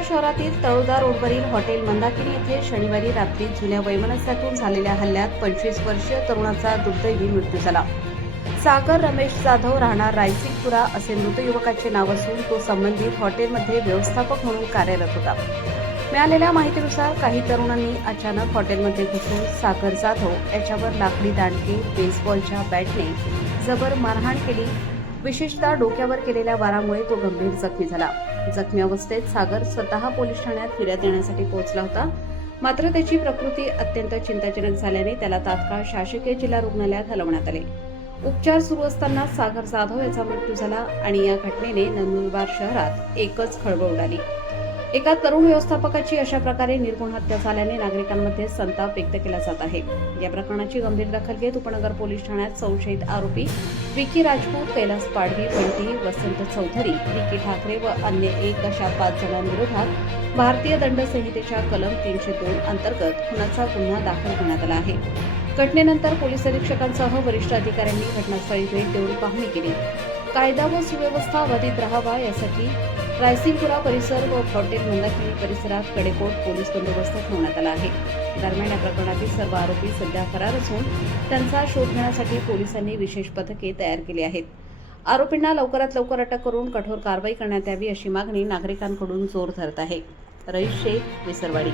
नंदुरबार शहरातील तळोदा रोडवरील हॉटेल मंदाकिनी येथे शनिवारी रात्री जुन्या वैमनस्यातून झालेल्या हल्ल्यात 25 वर्षीय तरुणाचा दुर्दैवी मृत्यू झाला. सागर रमेश जाधव राहणार रायसिंगपुरा असे मृत युवकाचे नाव असून तो संबंधित हॉटेलमध्ये व्यवस्थापक म्हणून कार्यरत होता. मिळालेल्या माहितीनुसार काही तरुणांनी अचानक हॉटेलमध्ये घुसून सागर जाधव याच्यावर लाकडी दांडके, बेसबॉलच्या बॅटने जबर मारहाण केली. विशेषतः डोक्यावर केलेल्या वारामुळे तो गंभीर जखमी झाला. जखमी अवस्थेत सागर स्वतः पोलीस ठाण्यात फिर्याद देण्यासाठी पोहोचला होता. मात्र त्याची प्रकृती अत्यंत चिंताजनक झाल्याने त्याला तात्काळ शासकीय जिल्हा रुग्णालयात हलवण्यात आले. उपचार सुरू असताना सागर जाधव याचा मृत्यू झाला आणि या घटनेने नंदुरबार शहरात एकच खळबळ उडाली. एका तरुण व्यवस्थापकाची अशा प्रकारे निर्घृण हत्या झाल्याने नागरिकांमध्ये संताप व्यक्त केला जात आहे. या प्रकरणाची गंभीर दखल घेत उपनगर पोलीस ठाण्यात संशयित आरोपी विकी राजपूत, कैलास पाडवी, बंटी, वसंत चौधरी, विकी ठाकरे व अन्य 1 अशा 5 जणांविरोधात भारतीय दंड संहितेच्या कलम 302 अंतर्गत खुनाचा गुन्हा दाखल करण्यात आला आहे. घटनेनंतर पोलीस अधीक्षकांसह वरिष्ठ अधिकाऱ्यांनी घटनास्थळी भेट देऊन पाहणी केली. कायदा व सुव्यवस्था बाधित राहावा यासाठी रायसिंगपुरा परिसर व हॉटेल मंदाकिनी परिसरात कडेकोट पोलीस बंदोबस्त ठेवण्यात आला आहे. दरम्यान या प्रकरणातील सर्व आरोपी सध्या फरार असून त्यांचा शोध घेण्यासाठी पोलिसांनी विशेष पथके तयार केली आहेत. आरोपींना लवकरात लवकर अटक करून कठोर कारवाई करण्यात यावी अशी मागणी नागरिकांकडून जोर धरत आहे. रईस शेख, विसरवाडी.